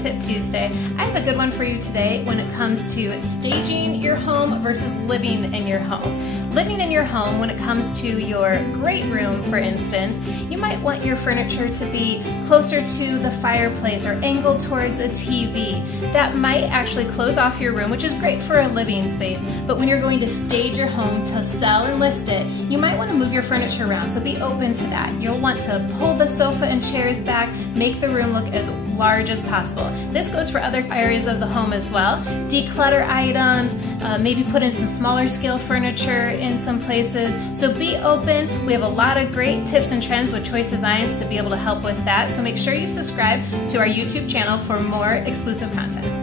Tip Tuesday. I have a good one for you today when it comes to staging your home versus living in your home. Living in your home, when it comes to your great room, for instance, you might want your furniture to be closer to the fireplace or angled towards a TV. That might actually close off your room, which is great for a living space, but when you're going to stage your home to sell and list it, you might want to move your furniture around, so be open to that. You'll want to pull the sofa and chairs back, make the room look as large as possible. This goes for other areas of the home as well. Declutter items, maybe put in some smaller scale furniture in some places. So be open. We have a lot of great tips and trends with Choice Designs to be able to help with that. So make sure you subscribe to our YouTube channel for more exclusive content.